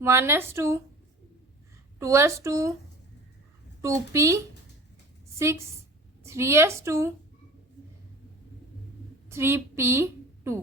1s2 2s2 2p6 3s2 3p2۔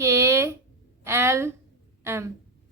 k l m،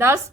10۔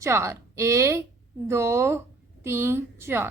4، 1 2 3 4۔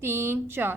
3 4۔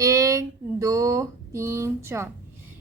1 2 3 4۔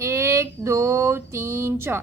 1 2 3 4۔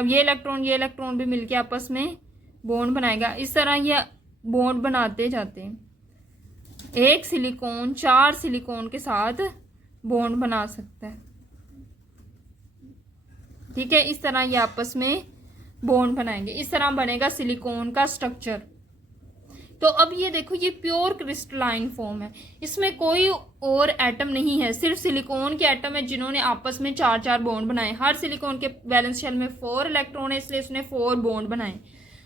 अब ये electron भी मिलके आपस में बॉन्ड बनाएगा। इस तरह ये बॉन्ड बनाते जाते हैं। एक सिलिकॉन 4 सिलिकॉन के साथ बॉन्ड बना सकता है, ठीक है। इस तरह ये आपस में बॉन्ड बनाएंगे, इस तरह बनेगा सिलिकॉन का स्ट्रक्चर। तो अब ये देखो, ये प्योर क्रिस्टलाइन फॉर्म है, इसमें कोई और एटम नहीं है, सिर्फ सिलिकॉन के एटम है जिन्होंने आपस में 4 बॉन्ड बनाए। हर सिलिकॉन के वैलेंस शेल में 4 इलेक्ट्रॉन है, इसलिए उसने 4 बॉन्ड बनाए।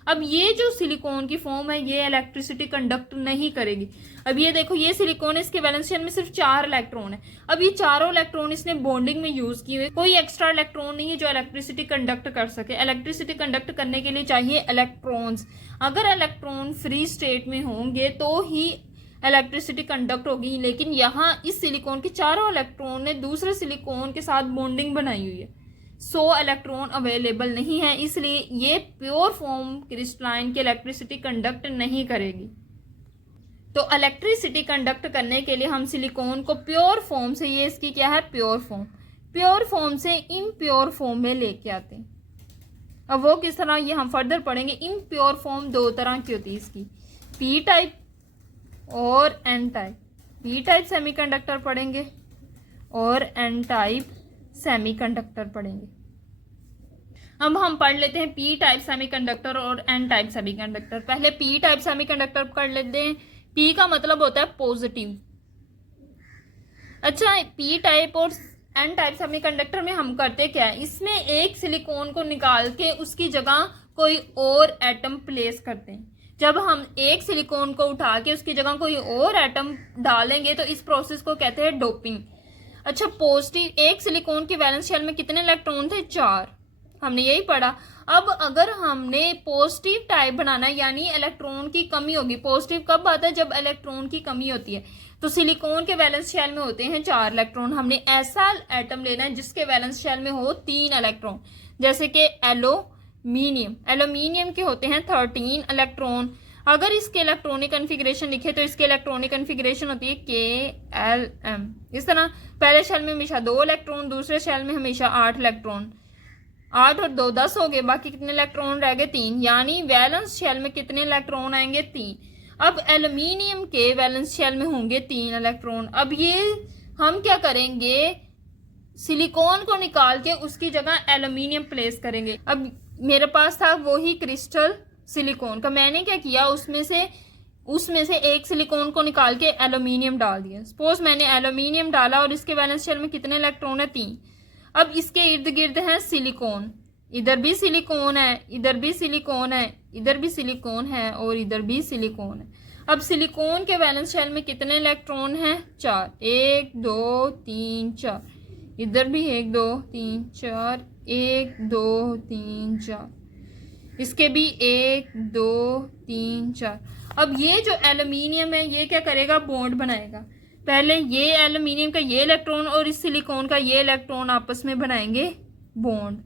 अब ये जो सिलिकॉन की फॉर्म है ये इलेक्ट्रिसिटी कंडक्ट नहीं करेगी। अब ये देखो, ये सिलिकॉन है, इसके वैलेंस शेल में सिर्फ 4 इलेक्ट्रॉन है। अब ये चारों इलेक्ट्रॉन इसने बॉन्डिंग में यूज किए हुए, कोई एक्स्ट्रा इलेक्ट्रॉन नहीं है जो इलेक्ट्रिसिटी कंडक्ट कर सके। इलेक्ट्रिसिटी कंडक्ट करने के लिए चाहिए इलेक्ट्रॉन्स। अगर इलेक्ट्रॉन फ्री स्टेट में होंगे तो ही इलेक्ट्रिसिटी कंडक्ट होगी, लेकिन यहाँ इस सिलिकॉन के चारों इलेक्ट्रॉन ने दूसरे सिलिकॉन के साथ बॉन्डिंग बनाई हुई है, 100 इलेक्ट्रॉन अवेलेबल नहीं है, इसलिए ये प्योर फॉर्म क्रिस्टलाइन की इलेक्ट्रिसिटी कंडक्ट नहीं करेगी। तो इलेक्ट्रिसिटी कंडक्ट करने के लिए हम सिलिकॉन को प्योर फॉर्म से, ये इसकी क्या है प्योर फॉर्म से इम्प्योर फॉर्म में लेके आते हैं। अब वो किस तरह ये हम फर्दर पढ़ेंगे। इम्प्योर फॉर्म 2 तरह की होती है इसकी, पी टाइप और N type. P type semiconductor पढ़ेंगे और एन टाइप सेमीकंडक्टर पढ़ेंगे। अब हम पढ़ लेते हैं पी टाइप सेमीकंडक्टर और एन टाइप सेमीकंडक्टर। पहले पी टाइप सेमीकंडक्टर पढ़ लेते हैं। पी का मतलब होता है पॉजिटिव। अच्छा, पी टाइप और एन टाइप सेमीकंडक्टर में हम करते क्या है, इसमें एक सिलिकॉन को निकाल के उसकी जगह कोई और एटम प्लेस करते हैं। जब हम एक सिलिकॉन को उठा के उसकी जगह कोई और एटम डालेंगे तो इस प्रोसेस को कहते हैं डोपिंग। अच्छा, पॉजिटिव, एक सिलिकॉन के वैलेंस शेल में कितने इलेक्ट्रॉन थे 4, हमने यही पढ़ा। अब अगर हमने पॉजिटिव टाइप बनाना है यानी इलेक्ट्रॉन की कमी होगी। पॉजिटिव कब आता है, जब इलेक्ट्रॉन की कमी होती है। तो सिलिकॉन के वैलेंस शेल में होते हैं 4 इलेक्ट्रॉन। हमने ऐसा एटम लेना है जिसके वैलेंस शेल में हो 3 इलेक्ट्रॉन, जैसे कि एल्यूमिनियम के होते हैं 13 इलेक्ट्रॉन। अगर इसके इलेक्ट्रॉनिक कन्फिग्रेशन लिखे तो इसके इलेक्ट्रॉनिक कन्फिग्रेशन होती है KLm। इस तरह पहले शेल में हमेशा 2 इलेक्ट्रॉन, दूसरे शेल में हमेशा 8 इलेक्ट्रॉन। 8 और 2 10 हो गए, बाकी कितने इलेक्ट्रॉन रह गए 3, यानी वैलेंस शेल में कितने इलेक्ट्रॉन आएंगे 3। अब एल्यूमिनियम के वैलेंस शेल में होंगे 3 इलेक्ट्रॉन। अब ये हम क्या करेंगे, सिलिकॉन को निकाल के उसकी जगह एल्यूमिनियम प्लेस करेंगे। अब मेरे पास था वही क्रिस्टल सिलिकॉन का, मैंने क्या किया, उसमें से एक सिलिकॉन को निकाल के एल्यूमिनियम डाल दिया। सपोज मैंने एल्यूमिनियम डाला और इसके वैलेंस शेल में कितने इलेक्ट्रॉन है 3। अब इसके इर्द गिर्द है सिलिकॉन, इधर भी सिलिकॉन है, इधर भी सिलिकॉन है, इधर भी सिलिकॉन है और इधर भी सिलिकॉन है। अब सिलिकॉन के वैलेंस शेल में कितने इलेक्ट्रॉन हैं 4, 1 2 3 4, इधर भी 1 2 3 4, 1 2 3 4, इसके भी 1 2 3 4। अब ये जो एल्यूमिनियम है ये क्या करेगा, बॉन्ड बनाएगा। पहले ये एल्यूमिनियम का ये इलेक्ट्रॉन और इस सिलिकॉन का ये इलेक्ट्रॉन आपस में बनाएंगे बॉन्ड,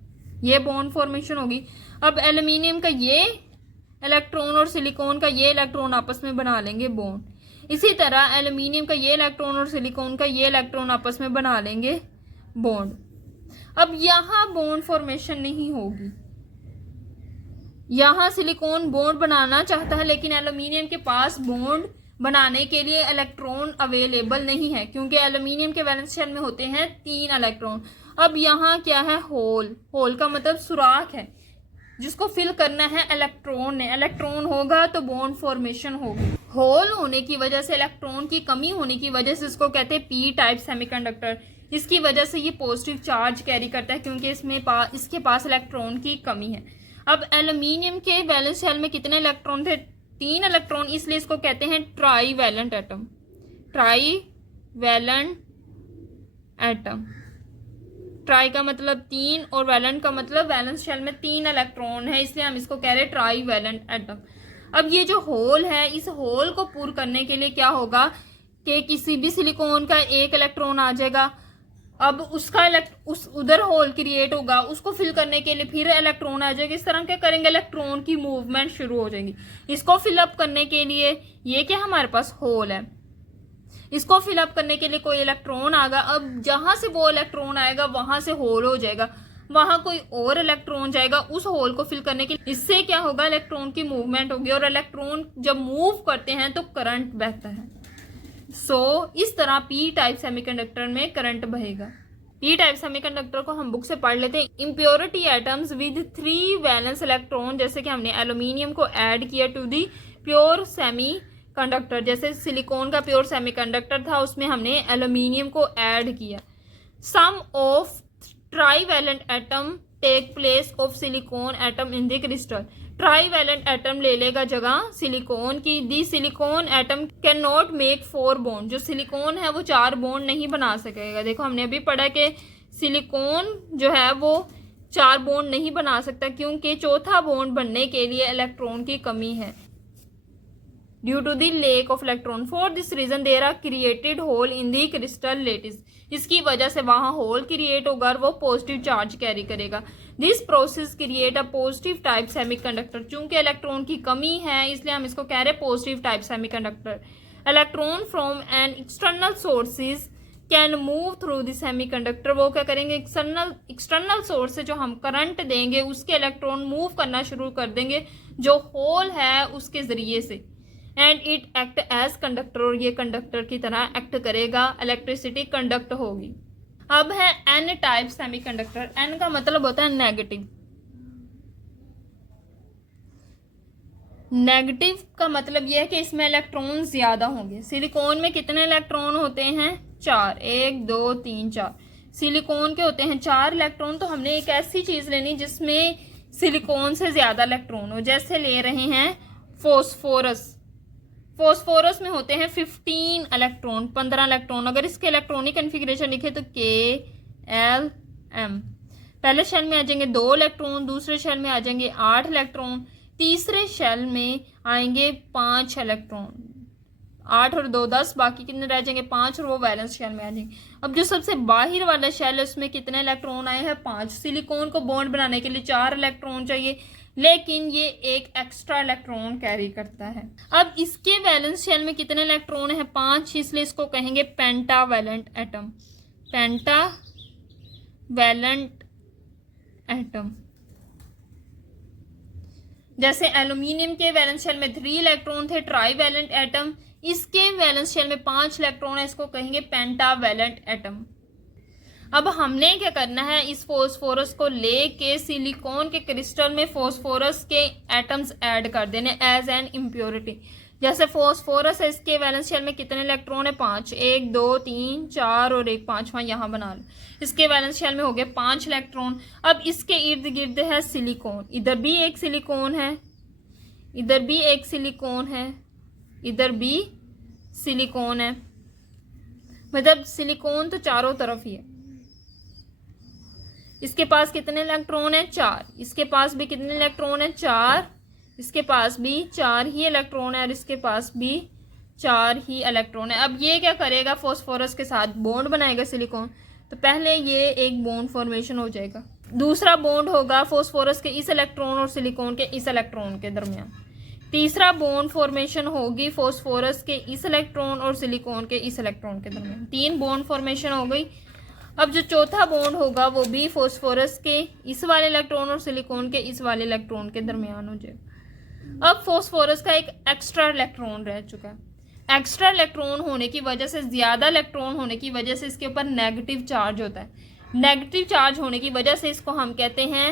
ये बॉन्ड फॉर्मेशन होगी। अब एल्यूमिनियम का ये इलेक्ट्रॉन और सिलिकॉन का ये इलेक्ट्रॉन आपस में बना लेंगे बॉन्ड। इसी तरह एल्यूमिनियम का ये इलेक्ट्रॉन और सिलिकॉन का ये इलेक्ट्रॉन आपस में बना लेंगे बॉन्ड। अब यहाँ बॉन्ड फॉर्मेशन नहीं होगी, यहाँ सिलिकॉन बॉन्ड बनाना चाहता है लेकिन एल्यूमिनियम के पास बॉन्ड बनाने के लिए इलेक्ट्रॉन अवेलेबल नहीं है, क्योंकि एल्यूमिनियम के वैलेंस शेल में होते हैं 3 इलेक्ट्रॉन। अब यहाँ क्या है, होल का मतलब सुराख है जिसको फिल करना है इलेक्ट्रॉन ने। इलेक्ट्रॉन होगा तो बॉन्ड फॉर्मेशन होगी। होल होने की वजह से, इलेक्ट्रॉन की कमी होने की वजह से इसको कहते हैं पी टाइप सेमीकंडक्टर। इसकी वजह से ये पॉजिटिव चार्ज कैरी करता है क्योंकि इसके पास इलेक्ट्रॉन की कमी है। अब एल्यूमिनियम के वैलेंस शेल में कितने इलेक्ट्रॉन थे, 3 इलेक्ट्रॉन, इसलिए इसको कहते हैं trivalent atom. Trivalent atom, tri का मतलब 3 और वैलेंट का मतलब वैलेंस शेल में 3 इलेक्ट्रॉन है, इसलिए हम इसको कह रहे हैं ट्राई वैलेंट एटम। अब ये जो होल है, इस होल को पूरा करने के लिए क्या होगा कि किसी भी सिलिकॉन का 1 इलेक्ट्रॉन आ जाएगा। अब उसका उधर होल क्रिएट होगा, उसको फिल करने के लिए फिर इलेक्ट्रॉन आ जाएगा। इस तरह क्या करेंगे, इलेक्ट्रॉन की मूवमेंट शुरू हो जाएगी। इसको फिलअप करने के लिए ये क्या हमारे पास होल है, इसको फिलअप करने के लिए कोई इलेक्ट्रॉन आएगा। अब जहां से वो इलेक्ट्रॉन आएगा वहां से होल हो जाएगा। वहाँ कोई और इलेक्ट्रॉन जाएगा उस होल को फिल करने के लिए। इससे क्या होगा, इलेक्ट्रॉन की मूवमेंट होगी, और इलेक्ट्रॉन जब मूव करते हैं तो करंट बहता है। इस तरह पी टाइप सेमीकंडक्टर में करंट बहेगा। पी टाइप सेमीकंडक्टर को हम बुक से पढ़ लेते हैं। Impurity atoms with 3 valence electron, जैसे कि हमने एल्यूमिनियम को ऐड किया to the pure semiconductor, जैसे सिलिकॉन का प्योर सेमीकंडक्टर था उसमें हमने एल्यूमिनियम को ऐड किया। Some of trivalent atom take place of silicon atom in the crystal. Trivalent atom ले लेगा जगह सिलिकॉन की। दी silicon atom can not make 4 bond. जो सिलिकॉन है वो 4 बॉन्ड नहीं बना सकेगा। देखो हमने अभी पढ़ा कि सिलिकॉन जो है वो 4 बॉन्ड नहीं बना सकता, क्योंकि चौथा बॉन्ड बनने के लिए इलेक्ट्रॉन की कमी है, due to the lack of electron. For this reason there are created hole in the crystal lattice. इसकी वजह से वहां होल क्रिएट होगा और वो पॉजिटिव चार्ज कैरी करेगा। This process create a positive type semiconductor. चूंकि इलेक्ट्रॉन की कमी है इसलिए हम इसको कह रहे हैं positive type semiconductor. Electron from an external sources can move through the semiconductor. वो क्या करेंगे, एक्सटर्नल सोर्स से जो हम करंट देंगे उसके इलेक्ट्रॉन मूव करना शुरू कर देंगे जो होल है उसके जरिए से। And it act as conductor, और ये कंडक्टर की तरह एक्ट करेगा, इलेक्ट्रिसिटी कंडक्ट होगी। अब है एन टाइप सेमीकंडक्टर। एन का मतलब होता है नेगेटिव। नेगेटिव का मतलब यह है कि इसमें इलेक्ट्रॉन ज्यादा होंगे। सिलिकॉन में कितने इलेक्ट्रॉन होते हैं, 4, 1 2 3 4। सिलिकॉन के होते हैं 4 इलेक्ट्रॉन। तो हमने एक ऐसी चीज लेनी जिसमें सिलिकॉन से ज्यादा इलेक्ट्रॉन हो। जैसे ले रहे हैं फॉस्फोरस। फॉस्फोरस में होते हैं 15 इलेक्ट्रॉन, 15 इलेक्ट्रॉन। अगर इसके इलेक्ट्रॉनिक कन्फिग्रेशन लिखे तो KLM। पहले शेल में आ जाएंगे 2 इलेक्ट्रॉन, दूसरे शेल में आ जाएंगे 8 इलेक्ट्रॉन, तीसरे शेल में आएंगे 5 इलेक्ट्रॉन। 8 और 2 10, बाकी कितने रह जाएंगे 5, और वो वैलेंस शेल में आ जाएंगे। अब जो सबसे बाहर वाला शेल है उसमें कितने इलेक्ट्रॉन आए हैं, 5। सिलिकॉन को बॉन्ड बनाने के लिए 4 इलेक्ट्रॉन चाहिए, लेकिन ये एक एक्स्ट्रा इलेक्ट्रॉन कैरी करता है। अब इसके वैलेंस शेल में कितने इलेक्ट्रॉन है, 5, इसलिए इसको कहेंगे पेंटावैलेंट एटम। Pentavalent atom. जैसे एल्यूमिनियम के वैलेंस शेल में 3 इलेक्ट्रॉन थे, ट्राईवैलेंट एटम। इसके वैलेंस शेल में 5 इलेक्ट्रॉन है, इसको कहेंगे पेंटावैलेंट एटम। अब हमने क्या करना है, इस फॉस्फोरस को लेके सिलिकॉन के क्रिस्टल में फॉस्फोरस के एटम्स ऐड कर देने एज एन इम्प्योरिटी। जैसे फॉस्फोरस है, इसके वैलेंस शेल में कितने इलेक्ट्रॉन है, 5, 1 2 3 4 और एक 5वां यहाँ बना लो। इसके वैलेंस शेल में हो गए 5 इलेक्ट्रॉन। अब इसके इर्द गिर्द है सिलिकॉन। इधर भी एक सिलिकॉन है, इधर भी एक सिलिकॉन है, इधर भी सिलिकॉन है। मतलब सिलिकॉन तो चारों तरफ ही है। इसके पास कितने इलेक्ट्रॉन है, 4। इसके पास भी कितने इलेक्ट्रॉन है, 4। इसके पास भी 4 ही इलेक्ट्रॉन है, और इसके पास भी 4 ही इलेक्ट्रॉन है। अब ये क्या करेगा, फॉस्फोरस के साथ बॉन्ड बनाएगा सिलिकॉन। तो पहले ये एक बॉन्ड फॉर्मेशन हो जाएगा। दूसरा बॉन्ड होगा फॉस्फोरस के इस इलेक्ट्रॉन और सिलिकॉन के इस इलेक्ट्रॉन के दरमियान। तीसरा बॉन्ड फॉर्मेशन होगी फॉस्फोरस के इस इलेक्ट्रॉन और सिलिकॉन के इस इलेक्ट्रॉन के दरमियान। 3 बॉन्ड फॉर्मेशन हो गई। अब जो चौथा बॉन्ड होगा वो भी फॉस्फोरस के इस वाले इलेक्ट्रॉन और सिलिकॉन के इस वाले इलेक्ट्रॉन के दरमियान हो जाएगा। अब फॉस्फोरस का एक एक्स्ट्रा इलेक्ट्रॉन रह चुका है। एक्स्ट्रा इलेक्ट्रॉन होने की वजह से, ज्यादा इलेक्ट्रॉन होने की वजह से इसके ऊपर नेगेटिव चार्ज होता है। नेगेटिव चार्ज होने की वजह से इसको हम कहते हैं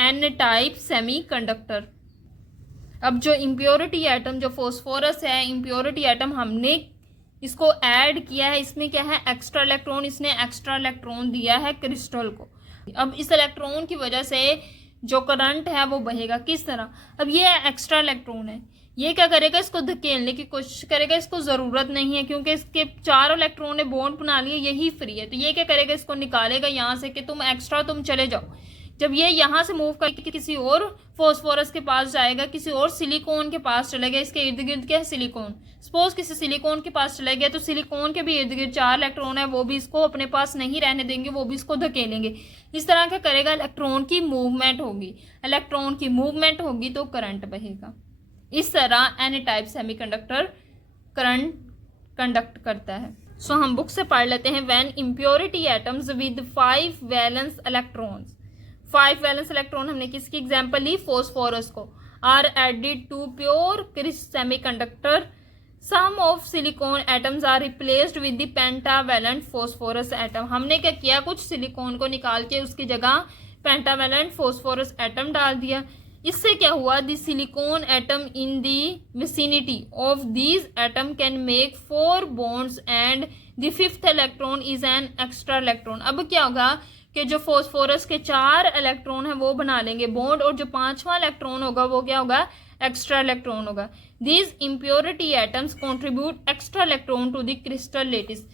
एन टाइप सेमीकंडक्टर। अब जो इम्प्योरिटी एटम, जो फॉस्फोरस है, इम्प्योरिटी एटम हमने इसको ऐड किया है, इसमें क्या है, एक्स्ट्रा इलेक्ट्रॉन। इसने एक्स्ट्रा इलेक्ट्रॉन दिया है क्रिस्टल को। अब इस इलेक्ट्रॉन की वजह से जो करंट है वो बहेगा। किस तरह, अब ये एक्स्ट्रा इलेक्ट्रॉन है, ये क्या करेगा, इसको धकेलने की कोशिश करेगा। इसको ज़रूरत नहीं है क्योंकि इसके 4 इलेक्ट्रॉन ने बॉन्ड बना लिए, यही फ्री है। तो ये क्या करेगा, इसको निकालेगा यहाँ से कि तुम एक्स्ट्रा, तुम चले जाओ। जब ये यहाँ से मूव करके किसी और फॉस्फोरस के पास जाएगा, किसी और सिलिकॉन के पास चला गया, इसके इर्द गिर्द क्या है, सिलिकॉन। सपोज किसी सिलिकॉन के पास चला गया तो सिलिकॉन के भी इर्द गिर्द 4 इलेक्ट्रॉन है, वो भी इसको अपने पास नहीं रहने देंगे, वो भी इसको धकेलेंगे। इस तरह क्या करेगा, इलेक्ट्रॉन की मूवमेंट होगी। इलेक्ट्रॉन की मूवमेंट होगी तो करंट बहेगा। इस तरह N type semiconductor current conduct करता है। सो हम बुक से पढ़ लेते हैं। When impurity atoms with 5 valence electrons, 5 valence electron हमने किसकी एग्जांपल ली, फॉस्फोरस को, are added to pure semiconductor, some of silicon atoms are replaced with the pentavalent phosphorus atom. हमने क्या किया, कुछ सिलिकॉन को निकाल के उसकी जगह पेंटावैलेंट फॉस्फोरस एटम डाल दिया। इससे क्या हुआ, the silicon atom in the vicinity of these atom can make 4 bonds and the 5th electron is an extra electron. अब क्या होगा कि जो फॉस्फोरस के 4 इलेक्ट्रॉन हैं वो बना लेंगे बॉन्ड, और जो 5वां इलेक्ट्रॉन होगा वो क्या होगा, एक्स्ट्रा इलेक्ट्रॉन होगा। These impurity atoms contribute extra electron to the crystal lattice.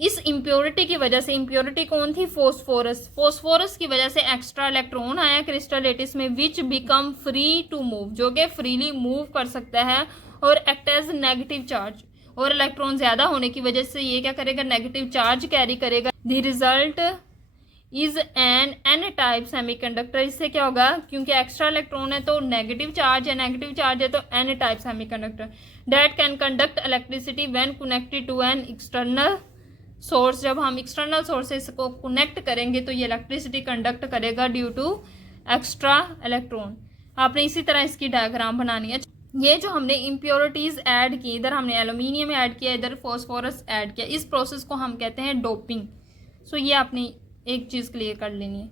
इस इम्प्योरिटी की वजह से, इम्प्योरिटी कौन थी, फॉस्फोरस, फॉस्फोरस की वजह से एक्स्ट्रा इलेक्ट्रॉन आया क्रिस्टल लेटिस में, which become free to move, जो कि फ्रीली मूव कर सकता है और एक्ट एज नेगेटिव चार्ज, और इलेक्ट्रॉन ज्यादा होने की वजह से ये क्या करेगा, नेगेटिव चार्ज कैरी करेगा। The result is N type semiconductor. इससे क्या होगा, क्योंकि एक्स्ट्रा इलेक्ट्रॉन है तो नेगेटिव चार्ज है, नेगेटिव चार्ज है तो N type semiconductor that can conduct electricity when connected to an external source. जब हम एक्सटर्नल सोर्सेस को कनेक्ट करेंगे तो ये इलेक्ट्रिसिटी कंडक्ट करेगा ड्यू टू एक्स्ट्रा इलेक्ट्रॉन। आपने इसी तरह इसकी डायग्राम बनानी है। ये जो हमने इम्प्योरिटीज ऐड की, इधर हमने एल्यूमिनियम ऐड किया, इधर फॉस्फोरस ऐड किया, इस प्रोसेस को हम कहते हैं डोपिंग। सो ये आपने एक चीज़ क्लियर कर लेनी है।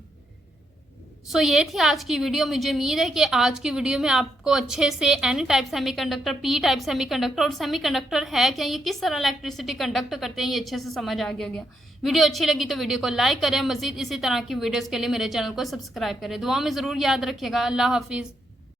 सो ये थी आज की वीडियो। मुझे उम्मीद है कि आज की वीडियो में आपको अच्छे से N type semiconductor, P type semiconductor और सेमीकंडक्टर है क्या, ये किस तरह इलेक्ट्रिसिटी कंडक्ट करते हैं, ये अच्छे से समझ आ गया। वीडियो अच्छी लगी तो वीडियो को लाइक करें, मजीद इसी तरह की वीडियोस के लिए मेरे चैनल को सब्सक्राइब करें। दुआ में ज़रूर याद रखिएगा। अल्लाह हाफिज़।